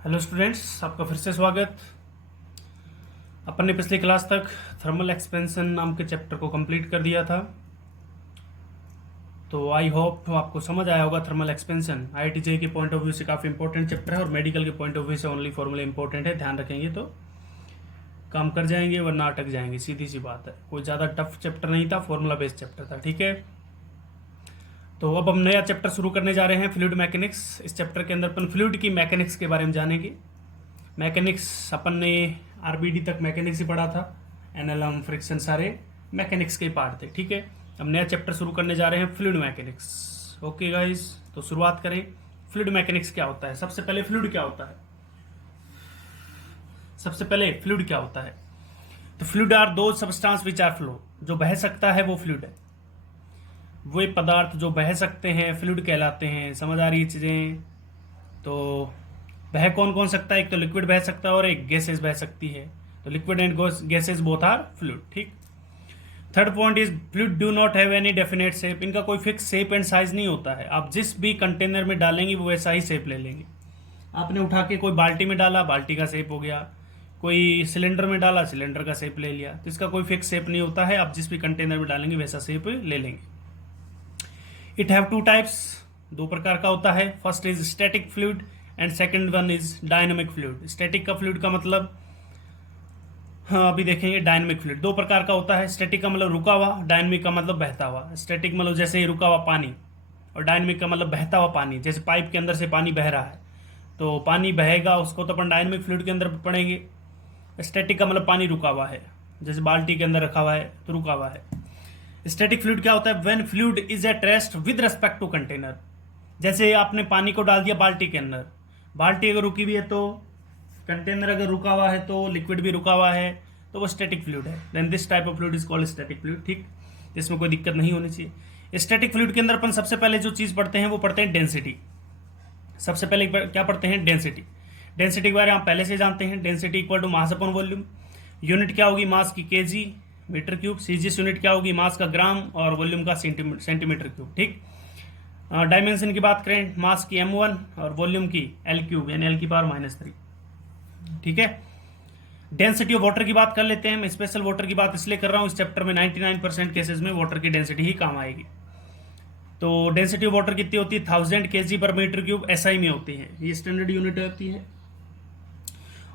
Hello students, आपका फिर से स्वागत। अपन ने पिछली क्लास तक थर्मल एक्सपेंशन नाम के चैप्टर को कंप्लीट कर दिया था। तो आई होप आपको समझ आया होगा। थर्मल एक्सपेंशन आईआईटी के पॉइंट ऑफ व्यू से काफ़ी इंपॉर्टेंट चैप्टर है और मेडिकल के पॉइंट ऑफ व्यू से ओनली फॉर्मूला इंपॉर्टेंट है। ध्यान रखेंगे तो काम कर जाएंगे वरना अटक जाएंगे, सीधी सी बात है। कोई ज़्यादा टफ चैप्टर नहीं था, फॉर्मूला बेस्ड चैप्टर था। ठीक है, तो अब हम नया चैप्टर शुरू करने जा रहे हैं, फ्लूइड मैकेनिक्स। इस चैप्टर के अंदर अपन फ्लूइड की मैकेनिक्स के बारे में जानेंगे। मैकेनिक्स अपन ने आरबीडी तक मैकेनिक्स ही पढ़ा था, एनएलएम फ्रिक्शन सारे मैकेनिक्स के पार्ट थे। ठीक है, अब नया चैप्टर शुरू करने जा रहे हैं, फ्लूइड मैकेनिक्स। ओके गाइस, तो शुरुआत करें। फ्लूइड मैकेनिक्स क्या होता है? सबसे पहले फ्लूइड क्या होता है? तो फ्लूइड आर दो सब्सटेंस विच आर फ्लो। जो बह सकता है वो फ्लूइड है। वे पदार्थ जो बह सकते हैं फ्लूइड कहलाते हैं। समझ आ रही चीजें? तो बह कौन कौन सकता है? एक तो लिक्विड बह सकता है और एक गैसेस बह सकती है। तो liquid and gases both are fluid. ठीक। Third point is fluid do not have any definite shape. इनका कोई फिक्स शेप एंड साइज नहीं होता है। आप जिस भी कंटेनर में डालेंगे वो वैसा ही शेप ले लेंगे। आपने उठा के कोई बाल्टी में डाला, बाल्टी का शेप हो गया। कोई सिलेंडर में डाला, सिलेंडर का शेप ले लिया। तो इसका कोई फिक्स शेप नहीं होता है। आप जिस भी कंटेनर में डालेंगे वैसा शेप ले लेंगे। इट हैव टू टाइप्स, दो प्रकार का होता है। First is static fluid and second one is dynamic fluid. Static का फ्लूइड का मतलब, हाँ अभी देखेंगे। डायनामिक फ्लूइड दो प्रकार का होता है। स्टैटिक का मतलब रुका हुआ, डायनामिक का मतलब बहता हुआ। स्टैटिक मतलब जैसे ही रुका हुआ पानी, और डायनामिक का मतलब बहता हुआ पानी। जैसे पाइप के अंदर से पानी बह रहा है तो पानी बहेगा, उसको तो अपन डायनामिक फ्लूइड के अंदर पढ़ेंगे। स्टैटिक का मतलब पानी रुका हुआ है, जैसे बाल्टी के अंदर रखा हुआ है तो रुका हुआ है। स्टैटिक फ्लूइड क्या होता है? When fluid is at rest with respect to container. जैसे आपने पानी को डाल दिया बाल्टी के अंदर, बाल्टी अगर रुकी हुई है तो, कंटेनर अगर रुका हुआ है तो, लिक्विड भी रुका हुआ है तो वो स्टैटिक फ्लूइड है। Then this type of fluid is called static fluid. ठीक, इसमें कोई दिक्कत नहीं होनी चाहिए। स्टैटिक फ्लूइड के अंदर अपन सबसे पहले जो चीज पढ़ते हैं वो पढ़ते हैं डेंसिटी। सबसे पहले क्या पढ़ते हैं? डेंसिटी। डेंसिटी के बारे में आप पहले से जानते हैं। Density equal to mass upon volume. Unit क्या होगी? मास की KG metre cube. CGS unit क्या होगी? मास का ग्राम और वॉल्यूम का सेंटीमीटर क्यूब। ठीक। डायमेंशन की बात करें, मास की m1 और वॉल्यूम की l क्यूब यानी l⁻⁻3। ठीक है। डेंसिटी ऑफ वाटर की बात कर लेते हैं। मैं स्पेशल वाटर की बात इसलिए कर रहा हूं, इस चैप्टर में 99% केसेस में वाटर की डेंसिटी ही काम आएगी। तो डेंसिटी ऑफ वाटर कितनी होती है? 1000 kg पर मीटर क्यूब SI में होती है, ये स्टैंडर्ड यूनिट होती है।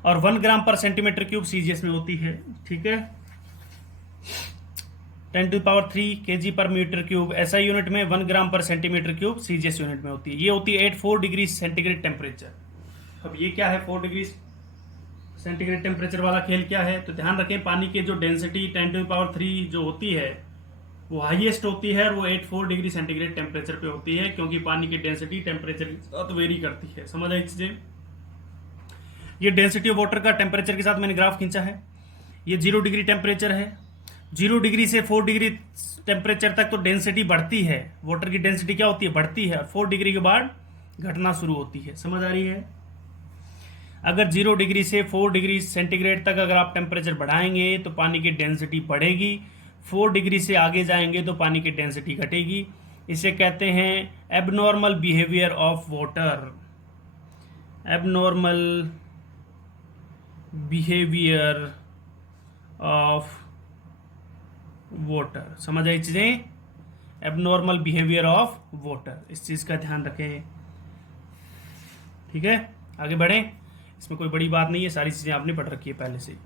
और 1 ग्राम पर सेंटीमीटर क्यूब CGS में होती है। ठीक है। 10⁻³ kg पर मीटर क्यूब SI यूनिट में, 1 ग्राम पर सेंटीमीटर क्यूब CGS यूनिट में होती है। ये होती है 4 डिग्री सेंटीग्रेड टेम्परेचर। अब ये क्या है 4 डिग्री सेंटीग्रेड टेम्परेचर वाला खेल क्या है? तो ध्यान रखें, पानी की जो डेंसिटी 10⁻³ जो होती है वो हाईएस्ट होती है और वो 4 डिग्री सेंटीग्रेड टेम्परेचर पे होती है, क्योंकि पानी की डेंसिटी टेम्परेचर के साथ वेरी करती है। समझ आई चीजें? ये डेंसिटी ऑफ वाटर का टेम्परेचर के साथ मैंने ग्राफ खींचा है। ये 0 डिग्री टेम्परेचर है। 0 डिग्री से 4 डिग्री टेम्परेचर तक तो डेंसिटी बढ़ती है। वाटर की डेंसिटी क्या होती है? बढ़ती है। और 4 डिग्री के बाद घटना शुरू होती है। समझ आ रही है? अगर 0 डिग्री से 4 डिग्री सेंटीग्रेड तक अगर आप टेम्परेचर बढ़ाएंगे तो पानी की डेंसिटी बढ़ेगी। 4 डिग्री से आगे जाएंगे तो पानी की डेंसिटी घटेगी। इसे कहते हैं abnormal behaviour of water. Abnormal behaviour of water. समझ आई चीजें? एबनॉर्मल बिहेवियर ऑफ वाटर, इस चीज का ध्यान रखें। ठीक है, आगे बढ़ें। इसमें कोई बड़ी बात नहीं है, सारी चीजें आपने पढ़ रखी है पहले से।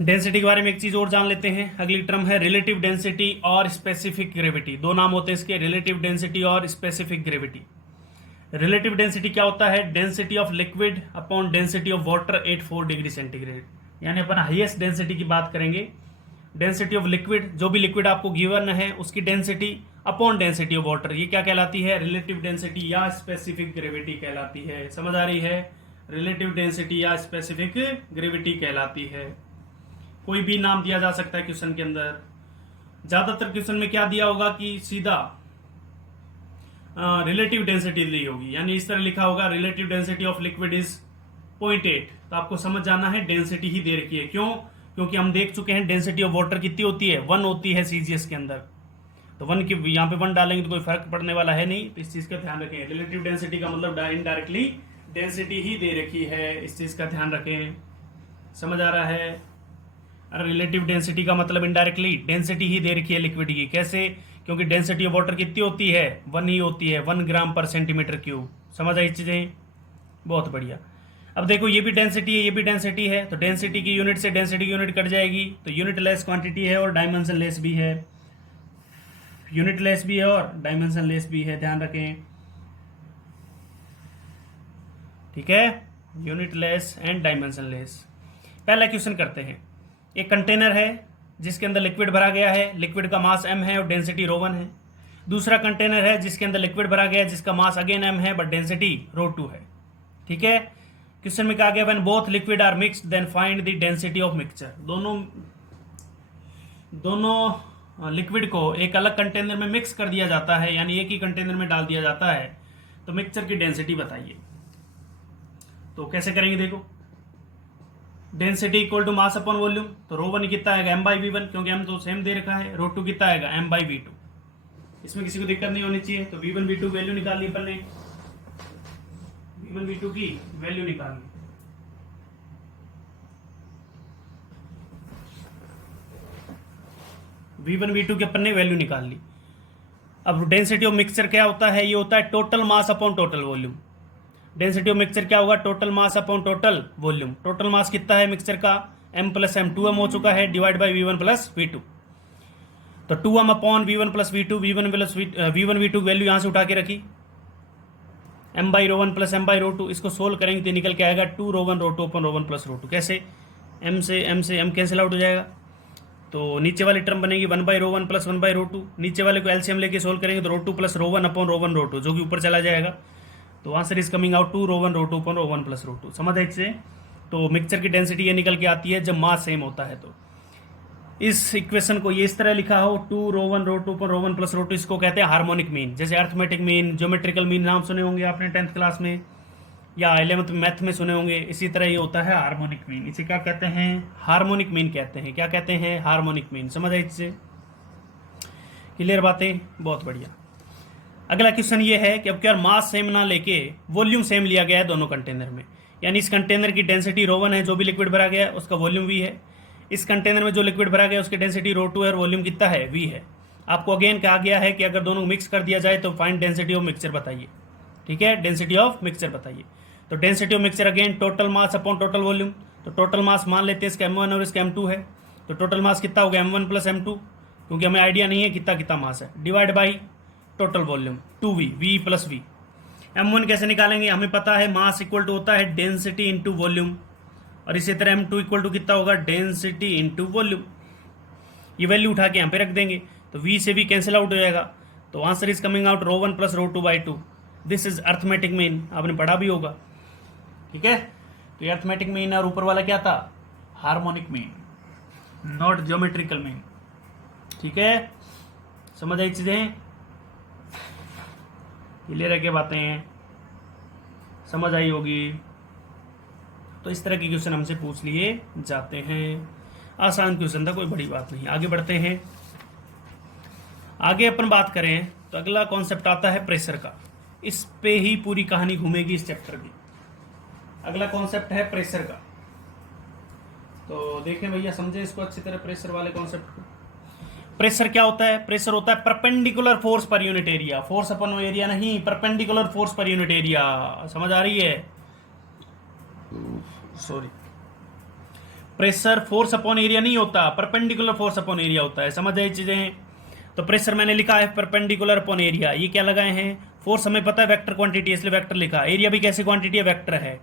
डेंसिटी के बारे में एक चीज और जान लेते हैं। अगली टर्म है रिलेटिव डेंसिटी और स्पेसिफिक ग्रेविटी। दो नाम होते हैं इसके, रिलेटिव डेंसिटी और स्पेसिफिक ग्रेविटी। रिलेटिव डेंसिटी क्या होता है? Density of liquid upon density of water at 4 degree centigrade. यानी अपन हाईएस्ट डेंसिटी की बात करेंगे। डेंसिटी ऑफ लिक्विड, जो भी लिक्विड आपको गिवन है उसकी density upon density of water, ये क्या कहलाती है? रिलेटिव डेंसिटी या स्पेसिफिक ग्रेविटी कहलाती है। समझ आ रही है? रिलेटिव डेंसिटी या स्पेसिफिक ग्रेविटी कहलाती है। कोई भी नाम दिया जा सकता है क्वेश्चन के अंदर। ज्यादातर क्वेश्चन में क्या दिया होगा कि सीधा रिलेटिव डेंसिटी ली होगी, यानी इस तरह लिखा होगा relative density of liquid is 0.8। तो आपको समझ जाना है डेंसिटी ही दे रखी है। क्यों? क्योंकि हम देख चुके हैं डेंसिटी ऑफ वाटर कितनी होती है? 1 होती है CGS के अंदर। तो वन की यहाँ पे वन डालेंगे तो कोई फर्क पड़ने वाला है नहीं, तो इस चीज़ का ध्यान रखें। रिलेटिव डेंसिटी का मतलब इनडायरेक्टली डेंसिटी ही दे रखी है, इस चीज़ का ध्यान रखें। समझ आ रहा है? अरे रिलेटिव डेंसिटी का मतलब इनडायरेक्टली डेंसिटी ही दे रखी है लिक्विड की। कैसे? क्योंकि डेंसिटी ऑफ वाटर कितनी होती है? 1 ही होती है, 1 ग्राम पर सेंटीमीटर क्यूब। समझ आई चीज़ें? बहुत बढ़िया। अब देखो ये भी डेंसिटी है, ये भी डेंसिटी है, तो डेंसिटी की यूनिट से डेंसिटी की यूनिट कट जाएगी, तो यूनिट लेस क्वांटिटी है और डायमेंशन लेस भी है। यूनिट लेस भी है और डायमेंशन लेस भी है, ध्यान रखें। ठीक है, unit less and dimension less. पहला क्वेश्चन करते हैं। एक कंटेनर है जिसके अंदर लिक्विड भरा गया है, लिक्विड का मास m है और डेंसिटी ρ1 है। दूसरा कंटेनर है जिसके अंदर लिक्विड भरा गया है जिसका मास अगेन m है बट डेंसिटी ρ2 है। ठीक है, क्वेश्चन में कहा गया when both liquid are mixed then find the density of mixture. दोनों लिक्विड को एक अलग कंटेनर में मिक्स कर दिया जाता है, यानी एक ही कंटेनर में डाल दिया जाता है, तो मिक्सचर की डेंसिटी बताइए। तो कैसे करेंगे? देखो, density equal to mass upon volume, तो ρ1 कितना आएगा m/v1, क्योंकि m तो सेम दे रखा है। ρ2 कितना आएगा m/v2। इसमें किसी को दिक्कत नहीं होनी चाहिए। तो v1 v2 वैल्यू निकाल ली अपन ने, v1 v2 की वैल्यू निकाल ली। v1 v2 की अपन ने वैल्यू निकाल ली। अब डेंसिटी ऑफ मिक्सचर क्या होता है? ये होता है total mass upon total volume. Density of mixture क्या होगा? Total mass upon total volume. Total mass कितना है मिक्सचर का? m प्लस m, 2m हो चुका है, divide by v1 plus v2। तो 2m upon v1 plus v2, v1 v2 value यहाँ से उठा के रखी, m by ρ1 plus m by ρ2। इसको सोल्व करेंगे तो निकल के आएगा 2 ρ1 ρ2 अपॉन ρ1 प्लस ρ2। कैसे? m से m कैंसिल आउट हो जाएगा, तो नीचे वाली टर्म बनेगी 1 बाई ρ1 प्लस 1 बाई ρ2। नीचे वाले को एलसीएम लेके सोल्व करेंगे तो ρ2 प्लस ρ1 अपॉन ρ1 ρ2, जो कि ऊपर चला जाएगा। तो answer is coming out 2 ρ1 ρ2 upon ρ1 plus ρ2। समझ है इससे? तो मिक्सचर की डेंसिटी ये निकल के आती है जब मास सेम होता है। तो इस इक्वेशन को ये इस तरह लिखा हो 2 ρ1 ρ2 अपॉन ρ1 प्लस ρ2, इसको कहते हैं हार्मोनिक मीन। जैसे अर्थमेटिक मीन, ज्योमेट्रिकल मीन नाम सुने होंगे आपने 10th क्लास में या 11th मैथ में सुने होंगे, इसी तरह ये होता है हार्मोनिक मीन। इसे क्या कहते हैं? हार्मोनिक मीन कहते हैं। क्या कहते हैं? Harmonic mean. समझ है इससे? क्लियर बातें? बहुत बढ़िया। अगला क्वेश्चन ये है कि अब क्या मास सेम ना लेके वॉल्यूम सेम लिया गया है दोनों कंटेनर में, यानी इस कंटेनर की डेंसिटी ρ1 है, जो भी लिक्विड भरा गया है उसका वॉल्यूम v है। इस कंटेनर में जो लिक्विड भरा गया है उसकी डेंसिटी ρ2 है और वॉल्यूम कितना है? v है। आपको अगेन कहा गया है कि अगर दोनों मिक्स कर दिया जाए तो फाइंड डेंसिटी ऑफ मिक्सचर बताइए। ठीक है, डेंसिटी ऑफ मिक्सचर बताइए। तो density of mixture again total mass upon total volume. तो टोटल मास मान लेते हैं इसका m1 और इसका m2 है, तो टोटल मास कितना होगा? m1 प्लस m2, क्योंकि हमें आइडिया नहीं है कितना कितना मास है, divide by total volume 2v, v plus v। m1 कैसे निकालेंगे? हमें पता है मास इक्वल टू होता है डेंसिटी इंटू वॉल्यूम, और इसी तरह m2 इक्वल टू कितना होगा? Density into volume. ये वैल्यू उठा के यहाँ पे रख देंगे, तो v से v कैंसिल आउट हो जाएगा। तो answer is coming out ρ1 plus ρ2 by 2। This is arithmetic mean, आपने पढ़ा भी होगा। ठीक है, तो ये अर्थमेटिक मीन और ऊपर वाला क्या था? Harmonic mean, not geometrical mean. ठीक है, समझ आई चीजें? क्लियर है? क्या बातें हैं समझ आई होगी। तो इस तरह के क्वेश्चन हमसे पूछ लिए जाते हैं। आसान क्वेश्चन था, कोई बड़ी बात नहीं। आगे बढ़ते हैं। आगे अपन बात करें तो अगला कॉन्सेप्ट आता है प्रेशर का। इस पे ही पूरी कहानी घूमेगी इस चैप्टर की। अगला कॉन्सेप्ट है प्रेशर का। तो देखें भैया, समझे इसको अच्छी तरह, प्रेशर वाले कॉन्सेप्ट को। प्रेशर क्या होता है? प्रेशर होता है perpendicular force per unit area. Force upon area नहीं, perpendicular force per unit area. समझ आ रही है? Sorry, pressure force upon area नहीं होता, परपेंडिकुलर फोर्स अपॉन एरिया होता है। समझ आई चीजें? तो प्रेशर मैंने लिखा है परपेंडिकुलर अपॉन एरिया। ये क्या लगाए हैं? फोर्स हमें पता है वेक्टर क्वांटिटी, इसलिए वेक्टर लिखा। एरिया भी कैसी क्वांटिटी है? वेक्टर है।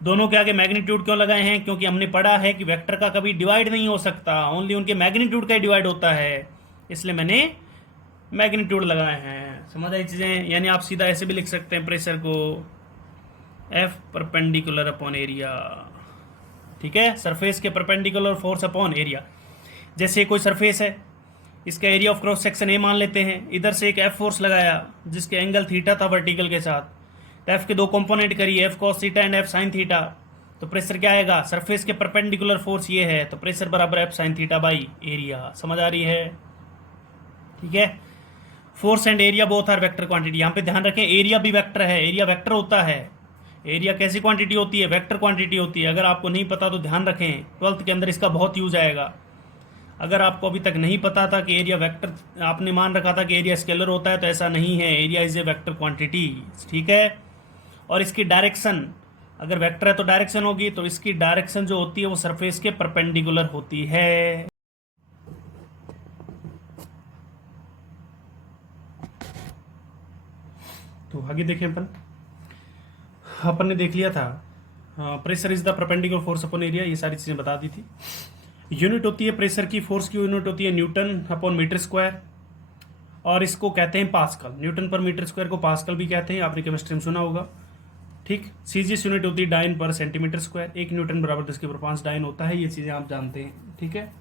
दोनों के आगे मैग्नीट्यूड क्यों लगाए हैं? क्योंकि हमने पढ़ा है कि वेक्टर का कभी डिवाइड नहीं हो सकता, ओनली उनके मैग्नीट्यूड का ही डिवाइड होता है, इसलिए मैंने मैग्नीट्यूड लगाए हैं। समझ आई चीजें? यानी आप सीधा ऐसे भी लिख सकते हैं प्रेशर को, F परपेंडिकुलर अपॉन एरिया। ठीक है, सरफेस के परपेंडिकुलर फोर्स अपॉन एरिया। जैसे कोई सरफेस है, इसका area of cross section A मान लेते हैं, इधर से एक F फोर्स लगाया जिसके एंगल थीटा था वर्टिकल के साथ, तो F के दो कंपोनेंट करिए, F cos theta and F sin theta. तो प्रेशर क्या आएगा? सरफेस के परपेंडिकुलर फोर्स ये है, तो प्रेशर बराबर F sin theta by area. समझ आ रही है? ठीक है, force and area both are vector quantity. यहाँ पे ध्यान रखें, एरिया भी वेक्टर है, एरिया वेक्टर होता है। एरिया कैसी क्वांटिटी होती है? वेक्टर क्वांटिटी होती है। अगर आपको नहीं पता तो ध्यान रखें, 12th के अंदर इसका बहुत यूज आएगा। अगर आपको अभी तक नहीं पता था कि एरिया वेक्टर, आपने मान रखा था कि एरिया स्केलर होता है, तो ऐसा नहीं है, area is a vector quantity, ठीक है। और इसकी डायरेक्शन, अगर वेक्टर है तो डायरेक्शन होगी, तो इसकी डायरेक्शन जो होती है वो सरफेस के परपेंडिकुलर होती है। तो आगे देखें, अपन ने देख लिया था pressure is the perpendicular force upon area, ये सारी चीजें बता दी थी। यूनिट होती है प्रेशर की, फोर्स की यूनिट होती है न्यूटन अपॉन मीटर स्क्वायर, और इसको कहते हैं पास्कल। न्यूटन पर मीटर स्क्वायर को पास्कल भी कहते हैं, आपने केमिस्ट्री में सुना होगा, ठीक। सीजीएस यूनिट होती है डाइन पर सेंटीमीटर स्क्वायर, 1 न्यूटन बराबर 10⁵ डाइन होता है, ये चीजें आप जानते हैं, ठीक है।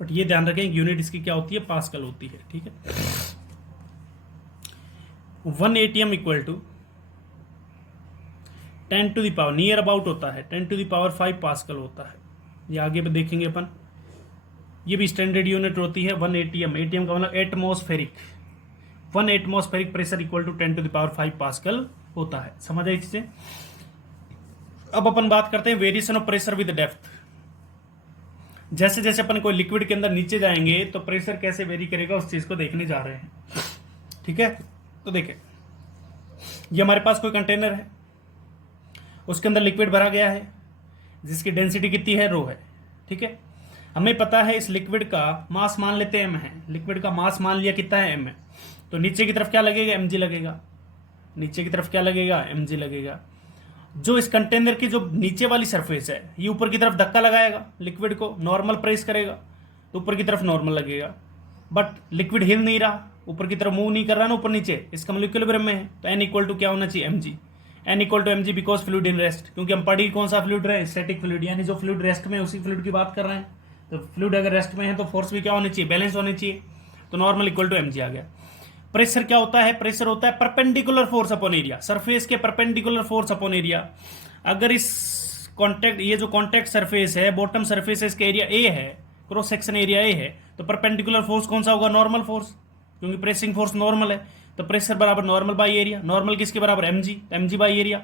बट ये ध्यान रखें, यूनिट इसकी क्या होती है? पास्कल होती है, ठीक है। 1 ATM equal to 10 to the power, near about होता है 10 टू द पावर 5 पास्कल होता है। ये आगे भी देखेंगे अपन, ये भी स्टैंडर्ड यूनिट होती है 1 ATM। एटीएम का मतलब atmospheric, 1 atmospheric pressure equal to 10 to the power 5 pascal होता है। समझ आई चीजें? अब अपन बात करते हैं variation of pressure with depth. जैसे जैसे अपन कोई लिक्विड के अंदर नीचे जाएंगे तो प्रेशर कैसे वेरी करेगा, उस चीज को देखने जा रहे हैं, ठीक है। तो देखें, ये हमारे पास कोई कंटेनर है, उसके अंदर लिक्विड भरा गया है, जिसकी डेंसिटी कितनी है? रो है, ठीक है। हमें पता है इस लिक्विड का मास मान लेते हैं m है, लिक्विड का मास मान लिया कितना है? m है। तो नीचे की तरफ क्या लगेगा? mg लगेगा। नीचे की तरफ क्या लगेगा? mg लगेगा। जो इस कंटेनर की जो नीचे वाली सरफेस है, ये ऊपर की तरफ धक्का लगाएगा लिक्विड को, नॉर्मल प्रेस करेगा तो ऊपर की तरफ नॉर्मल लगेगा। बट लिक्विड हिल नहीं रहा, ऊपर की तरफ मूव नहीं कर रहा ना ऊपर नीचे, इसका मतलब इक्विलिब्रियम में है। तो n इक्वल टू क्या होना चाहिए? mg। n equal to mg because fluid in rest, क्योंकि हम पढ़ी कौन सा फ्लूइड रहे? स्टैटिक फ्लूइड, यानी जो फ्लूइड रेस्ट में है उसी फ्लूइड की बात कर रहे हैं। तो फ्लूइड अगर रेस्ट में है तो फोर्स भी क्या होनी चाहिए? बैलेंस होनी चाहिए। तो नॉर्मल इक्वल टू mg आ गया। प्रेशर क्या होता है? प्रेशर होता है perpendicular force upon area, surface के परपेंडिकुलर फोर्स अपॉन एरिया। अगर इस कॉन्टेक्ट, ये जो कॉन्टेक्ट सरफेस है, बॉटम सरफेस है, इसका एरिया ए है, क्रॉस सेक्शन एरिया ए है, तो परपेंडिकुलर फोर्स कौन सा होगा? नॉर्मल फोर्स, क्योंकि प्रेसिंग फोर्स नॉर्मल है। तो प्रेशर बराबर नॉर्मल बाई एरिया, नॉर्मल किसके बराबर? mg, mg by area.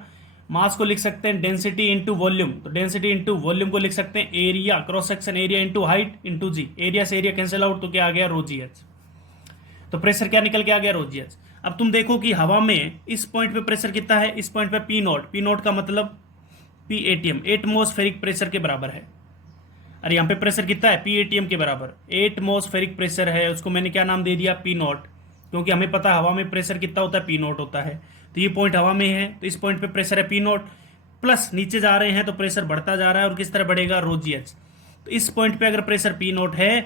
Mass को लिख सकते हैं डेंसिटी इंटू वॉल्यूम, तो डेंसिटी इंटू वॉल्यूम को लिख सकते हैं area, cross section area into height into g. Area से एरिया कैंसिल आउट, तो क्या आ गया? ρgh। तो प्रेशर क्या निकल के आ गया? ρgh। अब तुम देखो कि हवा में इस पॉइंट पे प्रेशर कितना है? इस पॉइंट पे पी नॉट, पी नॉट का मतलब पी एटीएम, एटमॉस्फेरिक प्रेशर के बराबर है। अरे यहाँ पे प्रेशर कितना है? पी एटीएम के बराबर। एटमॉस्फेरिक प्रेशर है, उसको मैंने क्या नाम दे दिया? पी नॉट, क्योंकि हमें पता है हवा में प्रेशर कितना होता है? पी नॉट होता है। तो ये पॉइंट हवा में है, तो इस पॉइंट पे प्रेशर है पी नॉट, प्लस नीचे जा रहे हैं तो प्रेशर बढ़ता जा रहा है, और किस तरह बढ़ेगा? ρgh। तो इस पॉइंट पे अगर प्रेशर पी नॉट है,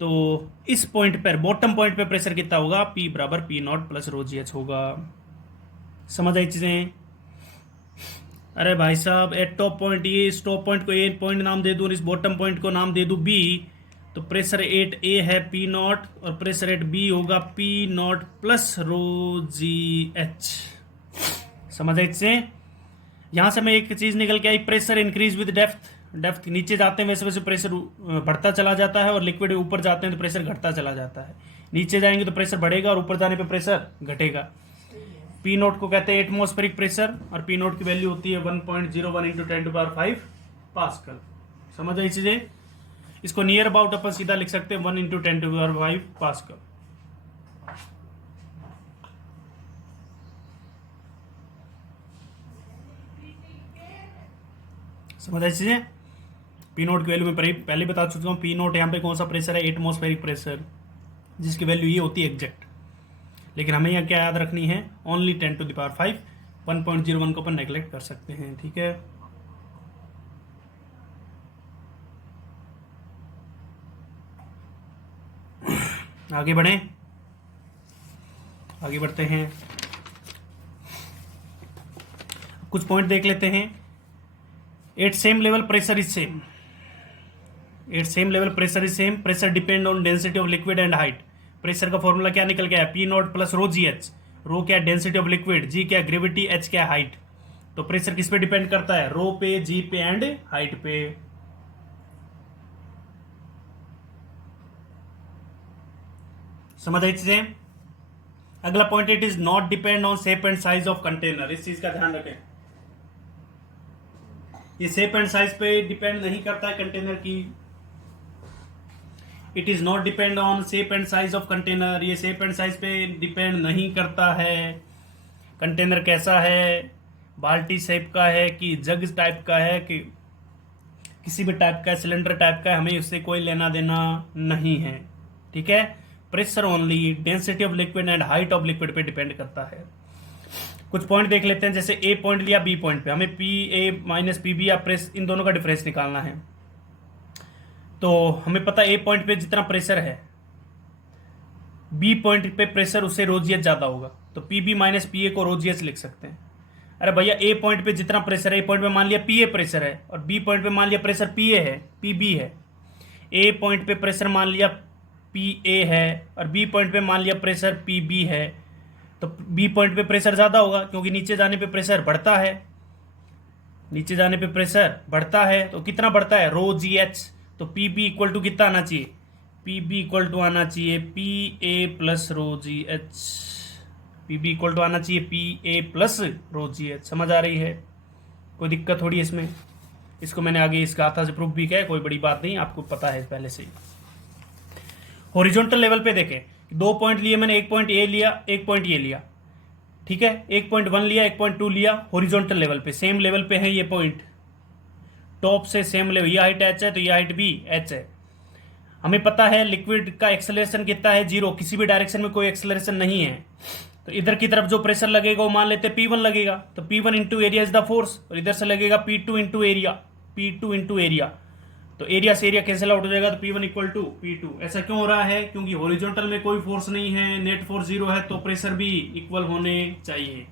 तो इस पॉइंट पर, बॉटम पॉइंट पे प्रेशर कितना होगा? पी बराबर पी नॉट प्लस ρgh होगा। समझ आई चीजें? अरे भाई साहब, एट टॉप पॉइंट, ये इस टॉप पॉइंट को ए पॉइंट नाम दे दूं और इस बॉटम पॉइंट को नाम दे दूं बी, तो प्रेशर एट ए है पी नॉट, और प्रेशर एट बी होगा पी नॉट प्लस ρgh। समझ आए इससे? यहां से मैं एक चीज निकल के आई, pressure increase with depth. Depth नीचे जाते हैं वैसे वैसे प्रेशर बढ़ता चला जाता है, और लिक्विड ऊपर जाते हैं तो प्रेशर घटता चला जाता है। नीचे जाएंगे तो प्रेशर बढ़ेगा और ऊपर जाने पे प्रेशर घटेगा। पी नोट को कहते हैं एटमॉस्फेरिक प्रेशर, और पी नोट की वैल्यू होती है 1.01 इंटू 10⁵ पास्कल। समझ आई चीजें? इसको नियर अबाउट अपन सीधा लिख सकते हैं 1 इंटू 10⁵ पास्कल। समझ आई चीजें? पी नोट की वैल्यू मैं पहले बता चुका हूँ। पी नोट यहाँ पे कौन सा प्रेशर है? एटमॉस्फेरिक प्रेशर, जिसकी वैल्यू ये होती है एग्जैक्ट। लेकिन हमें यहाँ क्या याद रखनी है? ओनली 10⁵। 1.01 को अपन नेग्लेक्ट कर सकते हैं, ठीक है। आगे बढ़ें, आगे बढ़ते हैं, कुछ पॉइंट देख लेते हैं। At same level pressure is same, at same level pressure is same, pressure depend on density of liquid and height. Pressure का फॉर्मूला क्या निकल गया है? P not plus ρgh। रो क्या? डेंसिटी ऑफ लिक्विड, जी क्या? ग्रेविटी, एच क्या? Height. तो pressure किस पे डिपेंड करता है? रो पे, जी पे एंड हाइट पे। समझ आई चीजें? अगला point, it is not depend on shape and size of container. इस चीज का ध्यान रखें, ये शेप एंड साइज पे डिपेंड नहीं करता है कंटेनर की। It is not depend on shape and size of container, ये शेप एंड साइज पे डिपेंड नहीं करता है। कंटेनर कैसा है, बाल्टी शेप का है कि जग टाइप का है कि किसी भी टाइप का, सिलेंडर टाइप का है, हमें उससे कोई लेना देना नहीं है। ठीक है, pressure only density of liquid and height of liquid पे डिपेंड करता है। कुछ पॉइंट देख लेते हैं, जैसे ए पॉइंट लिया, बी पॉइंट पे हमें P A minus P B या प्रेस, इन दोनों का डिफरेंस निकालना है। तो हमें पता है ए पॉइंट पे जितना प्रेशर है, बी पॉइंट पे प्रेशर उससे रोजीएच ज्यादा होगा, तो P B minus P A को रोजीएच लिख सकते हैं। अरे भैया ए पॉइंट पे जितना प्रेशर है, ए पॉइंट पे मान लिया पी ए प्रेशर है और बी पॉइंट पे मान लिया प्रेशर पी ए है, पी बी है। ए पॉइंट पे प्रेशर मान लिया पी ए है और बी पॉइंट पे मान लिया प्रेशर पी बी है, तो बी पॉइंट पे प्रेशर ज्यादा होगा क्योंकि नीचे जाने पे प्रेशर बढ़ता है, नीचे जाने पे प्रेशर बढ़ता है। तो कितना बढ़ता है, रो जी एच। तो पी बी इक्वल टू कितना आना चाहिए, पी बी इक्वल टू आना चाहिए P A plus rho g h. P B equal to आना चाहिए P A plus rho g h. समझ आ रही है, कोई दिक्कत थोड़ी इसमें। इसको मैंने आगे इस गाथा से प्रूफ भी किया है, कोई बड़ी बात नहीं, आपको पता है पहले से ही। हॉरिजॉन्टल लेवल पे देखें, 2 पॉइंट लिए मैंने, एक पॉइंट ए लिया, एक पॉइंट ये लिया। ठीक है, 1.1 लिया, 1.2 लिया। हॉरिजॉन्टल लेवल पे सेम लेवल पे है ये पॉइंट, टॉप से सेम लेवल, ये हाइट एच है तो ये हाइट भी एच है। हमें पता है लिक्विड का एक्सेलरेशन कितना है, 0, किसी भी डायरेक्शन में कोई एक्सेलरेशन नहीं है। तो इधर की तरफ जो प्रेशर लगेगा वो मान लेते P1 लगेगा, तो P1 into area is the force, और इधर से लगेगा P2 into area, P2 into area. तो एरिया से एरिया कैंसिल आउट हो जाएगा, तो P1 इक्वल टू P2। ऐसा क्यों हो रहा है, क्योंकि हॉरिजॉन्टल में कोई फोर्स नहीं है, नेट फोर्स 0 है, तो प्रेशर भी इक्वल होने चाहिए।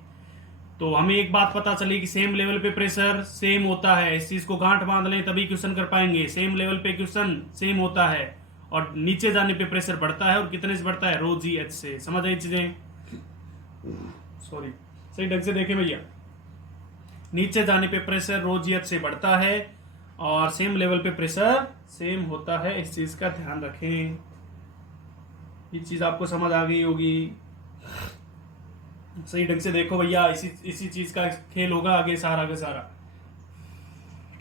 तो हमें एक बात पता चली कि सेम लेवल पे प्रेशर सेम होता है। इस चीज को गांठ बांध लें तभी क्वेश्चन कर पाएंगे। सेम लेवल पे क्वेश्चन सेम होता है और नीचे जाने पे प्रेशर बढ़ता है, और कितने से बढ़ता है, रो जी एच से। समझ आई चीजें, सॉरी, सही ढंग से देखें भैया, नीचे जाने पे प्रेशर रो जी एच से बढ़ता है और सेम लेवल पे प्रेशर सेम होता है। इस चीज का ध्यान रखें, ये चीज आपको समझ आ गई होगी। सही ढंग से देखो भैया, इसी चीज का खेल होगा आगे सारा का सारा।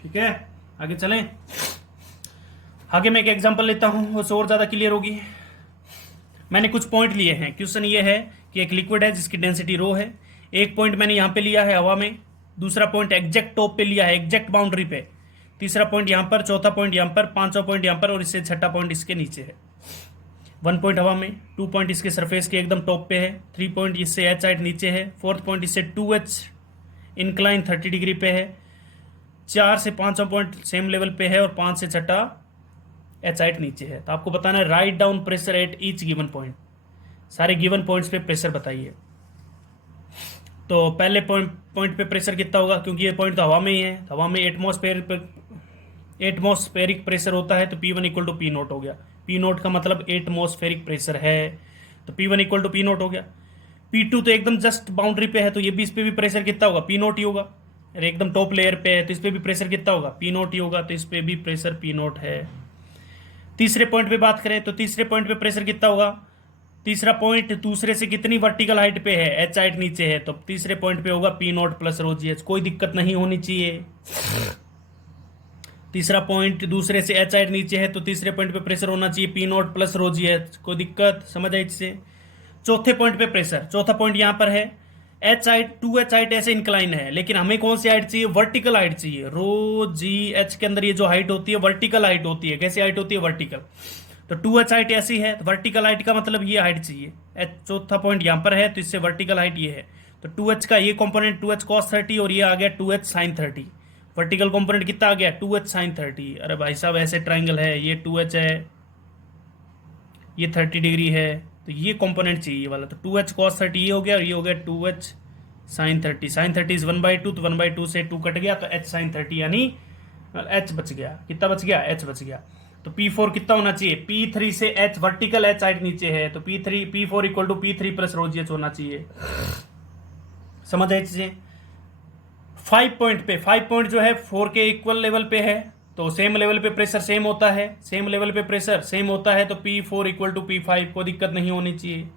ठीक है, आगे चलें। आगे मैं एक एग्जांपल लेता हूं, उससे और ज्यादा क्लियर होगी। मैंने कुछ पॉइंट लिए हैं। क्वेश्चन ये है कि एक लिक्विड है जिसकी डेंसिटी रो है। एक पॉइंट मैंने यहां पे लिया है हवा में, दूसरा पॉइंट एग्जैक्ट टॉप पे लिया है, एग्जैक्ट बाउंड्री पे, तीसरा पॉइंट यहां पर, चौथा पॉइंट यहां पर, पांचवा पॉइंट यहां पर, और इससे छठा पॉइंट इसके नीचे है। 1 पॉइंट हवा में, 2 पॉइंट इसके सरफेस के एकदम टॉप पे है, 3 पॉइंट इससे एच हाइट नीचे है, 4th पॉइंट इससे 2h इंक्लाइन 30 डिग्री पे है, 4 से 5वां पॉइंट सेम लेवल पे है, और 5 से छठा एच हाइट नीचे है। तो आपको बताना है write down pressure at each given point. सारे गिवन पॉइंट्स पे प्रेशर बताइए। तो पहले पॉइंट पे प्रेशर कितना होगा, क्योंकि ये पॉइंट तो हवा में ही है, हवा में एटमॉस्फेरिक प्रेशर होता है, तो P1 equal to P note हो गया। पी नोट का मतलब एटमॉस्फेरिक प्रेशर है, तो P1 equal to P note हो गया। P2 तो एकदम जस्ट बाउंड्री पे है, तो ये भी इस पे भी प्रेशर कितना होगा, पी नोट ही होगा। अरे एकदम टॉप लेयर पे है तो इस पे भी प्रेशर कितना होगा, पी नोट ही होगा, तो इस पे भी प्रेशर पी नोट है। तीसरे पॉइंट पे बात करें तो तीसरे पॉइंट पे प्रेशर कितना होगा, तीसरा पॉइंट दूसरे से कितनी वर्टिकल हाइट पे है, एच हाइट नीचे है, तो तीसरे पॉइंट पे होगा P note plus rho g H. कोई दिक्कत नहीं होनी चाहिए। तीसरा पॉइंट दूसरे से एच हाइट नीचे है, तो तीसरे पॉइंट पे प्रेशर होना चाहिए P note plus rho g H. कोई दिक्कत, समझ आई इससे। चौथे पॉइंट पे प्रेशर, चौथा पॉइंट यहां पर है, एच हाइट 2h हाइट ऐसे इंक्लाइन है, लेकिन हमें कौन सी हाइट चाहिए, वर्टिकल हाइट चाहिए। रो जी एच के अंदर ये जो हाइट होती है वर्टिकल हाइट होती है। कैसी हाइट होती है, वर्टिकल। तो 2h हाइट ऐसी है, तो वर्टिकल हाइट का मतलब ये हाइट चाहिए। चौथा पॉइंट यहां पर है, तो इससे वर्टिकल हाइट ये है। तो 2h का ये कॉम्पोनेंट 2h cos 30 और ये आ गया 2h sin 30। वर्टिकल कॉम्पोनेंट कितना आ गया, 2h sin 30। अरे भाई साहब ऐसे ट्राइंगल है, ये 2h है, ये 30 डिग्री है, तो ये कंपोनेंट चाहिए ये वाला। तो 2h cos 30 ये हो गया, और ये हो गया 2h sin 30। sin 30 इज 1/2, तो 1/2 से 2 कट गया, तो h sin 30 यानी h बच गया। कितना बच गया, h बच गया। तो P4 कितना होना चाहिए, P3 से h वर्टिकल h हाइट नीचे है, तो P4 equal to P3 plus rho g h होना चाहिए। समझ आए चीजें। 5 पॉइंट पे, 5 पॉइंट जो है 4 के इक्वल लेवल पे है, तो सेम लेवल पे प्रेशर सेम होता है, सेम लेवल पे प्रेशर सेम होता है, तो P4 इक्वल टू P5। कोई दिक्कत नहीं होनी चाहिए।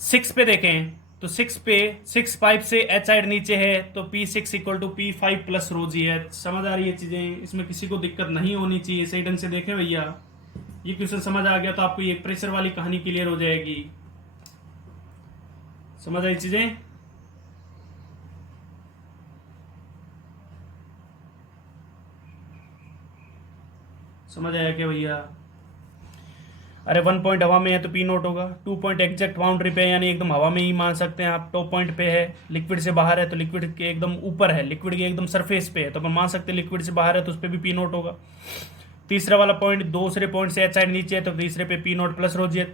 6 पे देखें तो 6 पाइप से एच साइड नीचे है तो P6 equal to P5 plus rho g h. समझ आ रही है चीजें, इसमें किसी को दिक्कत नहीं होनी चाहिए। सही ढंग से देखें भैया, ये क्वेश्चन समझ आ गया तो आपको ये प्रेशर वाली कहानी क्लियर हो जाएगी। समझ आई चीजें? समझ आया क्या भैया? अरे 1 पॉइंट हवा में है तो P नोट होगा। 2 पॉइंट एग्जैक्ट बाउंड्री पे है, यानी एकदम हवा में ही मान सकते हैं आप। टॉप पॉइंट पे है, लिक्विड से बाहर है तो लिक्विड के एकदम ऊपर है, लिक्विड के एकदम सरफेस पे है तो अपन मान सकते हैं लिक्विड से बाहर है तो उस पर भी P नोट होगा। तीसरा वाला पॉइंट, दूसरे पॉइंट से एच साइड नीचे है तो तीसरे पे P note plus rho g H.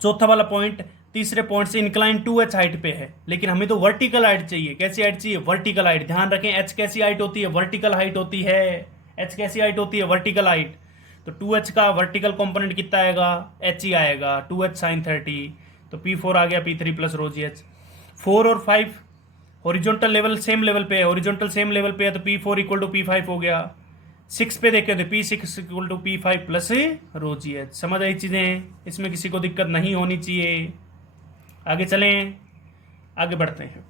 चौथा वाला पॉइंट, तीसरे पॉइंट से इंक्लाइन 2h हाइट पे है, लेकिन हमें तो वर्टिकल हाइट चाहिए। कैसी हाइट चाहिए? Vertical height. ध्यान रखें, h कैसी हाइट होती है? वर्टिकल हाइट होती है। h कैसी हाइट होती है? Vertical height. तो 2h का वर्टिकल कंपोनेंट कितना आएगा? h ही आएगा, 2h sin 30। तो P4 आ गया P3 plus rho g H. 4 और 5 हॉरिजॉन्टल लेवल सेम लेवल पे है, हॉरिजॉन्टल सेम लेवल पे है तो P4 इक्वल टू P5 हो गया। 6 पे देखे तो P6 equal to P5 plus rho g h. समझ आई चीजें? इसमें किसी को दिक्कत नहीं होनी चाहिए। आगे चलें, आगे बढ़ते हैं।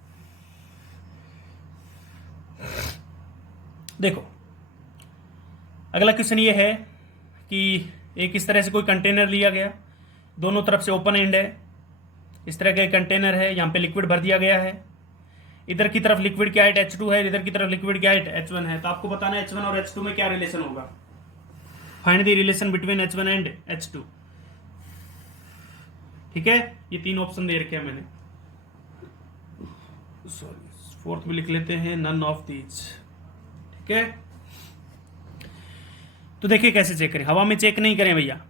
देखो, अगला क्वेश्चन ये है कि एक इस तरह से कोई कंटेनर लिया गया, दोनों तरफ से ओपन एंड है। इस तरह का एक कंटेनर है, यहाँ पे लिक्विड भर दिया गया है। इधर की तरफ लिक्विड की हाइट H2 है, इधर की तरफ लिक्विड की हाइट H1 है। तो आपको बताना है H1 और H2 में क्या रिलेशन होगा। Find the relation between H1 and H2। ठीक है, ये 3 ऑप्शन दे रखे हैं मैंने। सॉरी, फोर्थ भी लिख लेते हैं, नन ऑफ दीज। ठीक है, तो देखिए कैसे चेक करें। हवा में चेक नहीं करें भैया,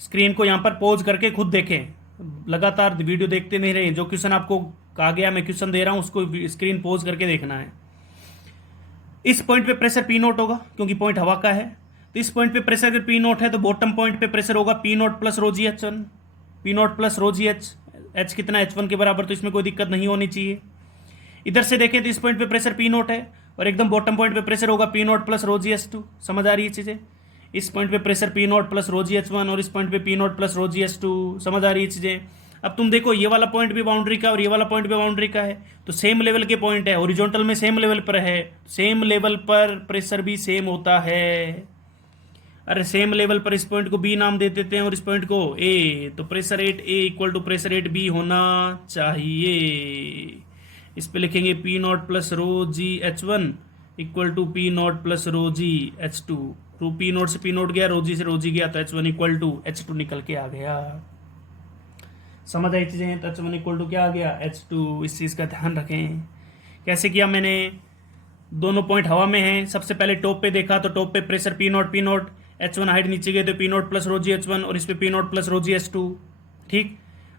स्क्रीन को यहां पर पॉज करके खुद देखें। लगातार वीडियो देखते नहीं रहे। जो क्वेश्चन आपको कहा गया, मैं क्वेश्चन दे रहा हूं, उसको स्क्रीन पॉज करके देखना है। इस पॉइंट पे प्रेशर P नोट होगा क्योंकि पॉइंट हवा का है। तो इस पॉइंट पे प्रेशर अगर P नोट है तो बॉटम पॉइंट पे प्रेशर होगा P note plus rho g H. P note plus rho g H, H कितना? H1 के बराबर, तो इसमें कोई दिक्कत नहीं होनी चाहिए। इधर से देखें तो इस पॉइंट पे प्रेशर P नोट है और एकदम बॉटम पॉइंट पे प्रेशर होगा P note plus rho g H 2। समझ आ रही है चीजें? इस पॉइंट पे pressure P note plus rho g H 1 और इस पॉइंट पे P note plus rho g H 2। समझ आ रही है चीजें? अब तुम देखो, ये वाला पॉइंट भी बाउंड्री का और ये वाला पॉइंट भी बाउंड्री का है, तो सेम लेवल के पॉइंट है, हॉरिजॉन्टल में सेम लेवल पर है, सेम लेवल पर प्रेशर भी सेम होता है। अरे सेम लेवल पर इस पॉइंट को B नाम दे देते हैं और इस पॉइंट को A, तो pressure rate A equal to pressure rate B होना चाहिए। इस पे लिखेंगे P not plus rho g H1 equal to P not plus rho g H2। टू P नॉट से P नॉट गया, रो जी से रो जी गया, तो H1 इक्वल टू H2 निकल के आ गया। समझ आई चीजें? तो H1 इक्वल टू क्या आ गया? H2। इस चीज का ध्यान रखें। कैसे किया मैंने? दोनों पॉइंट हवा में हैं। सबसे पहले टॉप पे देखा तो टॉप पे pressure P not, H1 height नीचे गए तो P not plus rho g H1 और इस पे P not plus rho g H2। ठीक,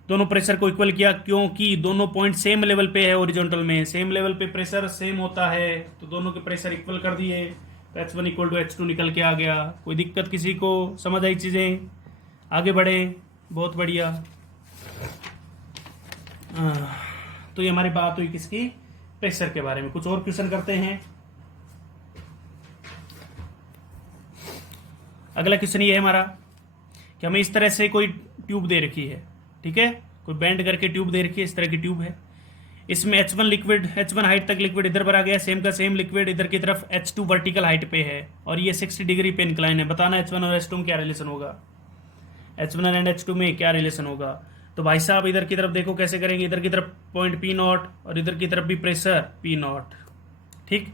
दोनों प्रेशर को इक्वल किया क्योंकि दोनों पॉइंट सेम लेवल पे है, ओरिजेंटल में सेम लेवल पे प्रेशर सेम होता है, तो दोनों के प्रेशर इक्वल कर दिए तो H1 इक्वल टू H2 निकल के आ गया। कोई दिक्कत किसी को? समझ आई चीजें? आगे बढ़े, बहुत बढ़िया। तो ये हमारी बात हुई किसकी? प्रेशर के बारे में। कुछ और क्वेश्चन करते हैं। अगला क्वेश्चन ये है हमारा कि हमें इस तरह से कोई ट्यूब दे रखी है। ठीक है, कोई बेंड करके ट्यूब दे रखी है, इस तरह की ट्यूब है। इसमें H1 लिक्विड, H1 हाइट तक लिक्विड इधर पर आ गया, सेम का सेम लिक्विड इधर की तरफ H2 वर्टिकल हाइट पे है और ये 60 डिग्री पे इंक्लाइन है। बताना H1 और H2 में क्या रिलेशन होगा। H1 एंड H2 में क्या रिलेशन होगा? तो भाई साहब इधर की तरफ देखो कैसे करेंगे। इधर की तरफ पॉइंट P नॉट और इधर की तरफ भी प्रेशर P नॉट। ठीक,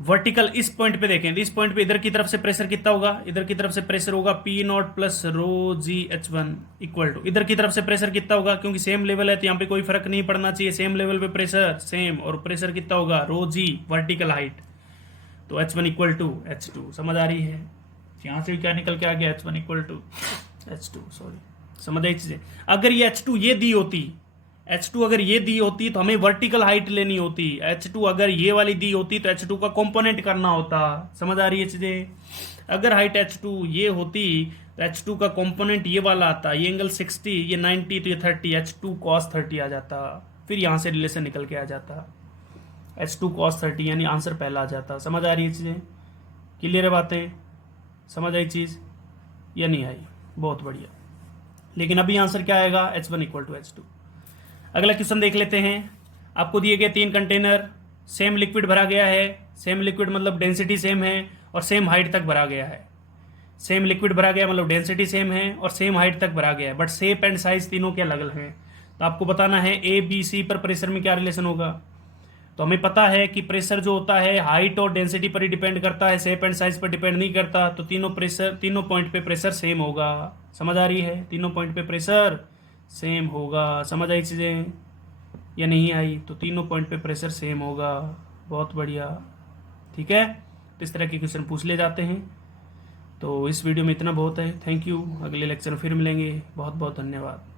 वर्टिकल इस पॉइंट पे देखें, इस पॉइंट पे इधर की तरफ से प्रेशर कितना होगा? इधर की तरफ से प्रेशर होगा P not plus rho g H1 equal to इधर की तरफ से प्रेशर कितना होगा? क्योंकि सेम लेवल है तो यहाँ पे कोई फर्क नहीं पड़ना चाहिए, सेम लेवल पे प्रेशर सेम, और प्रेशर कितना होगा? रो जी वर्टिकल हाइट, तो H1 इक्वल टू H2। समझ आ रही है? यहाँ से भी क्या निकल के आ गया? H1 equal to H2। Sorry, समझ आई चीजें? अगर ये H2 ये दी होती, H2 अगर ये दी होती तो हमें वर्टिकल हाइट लेनी होती। H2 अगर ये वाली दी होती तो H2 का कंपोनेंट करना होता। समझ आ रही है चीजें? अगर हाइट H2 ये होती तो H2 का कंपोनेंट ये वाला आता, ये एंगल 60, ये 90, तो ये 30, H2 cos 30 आ जाता। फिर यहां से रिलेशन निकल के आ जाता, H2 cos 30, यानी आंसर पहला आ जाता। समझ आ रही है चीजें? क्लियर है बातें? समझ आई चीज या नहीं आई? बहुत बढ़िया। लेकिन अभी आंसर क्या आएगा, H1 इक्वल टू H2। अगला क्वेश्चन देख लेते हैं। आपको दिए गए 3 कंटेनर, सेम लिक्विड भरा गया है, सेम लिक्विड मतलब डेंसिटी सेम है और सेम हाइट तक भरा गया है। सेम लिक्विड भरा गया मतलब डेंसिटी सेम है और सेम हाइट तक भरा गया है, बट शेप एंड साइज तीनों के अलग अलग हैं। तो आपको बताना है ए बी सी पर प्रेशर में क्या रिलेशन होगा। तो हमें पता है कि प्रेशर जो होता है हाइट और डेंसिटी पर ही डिपेंड करता है, शेप एंड साइज पर डिपेंड नहीं करता। तो तीनों पॉइंट पे प्रेशर सेम होगा। समझ आ रही है, तीनों पॉइंट पे प्रेशर सेम होगा। समझ आई चीज़ें या नहीं आई? तो तीनों पॉइंट पे प्रेशर सेम होगा। बहुत बढ़िया, ठीक है। तो इस तरह के क्वेश्चन पूछ ले जाते हैं। तो इस वीडियो में इतना बहुत है। Thank you. अगले लेक्चर में फिर मिलेंगे। बहुत बहुत धन्यवाद।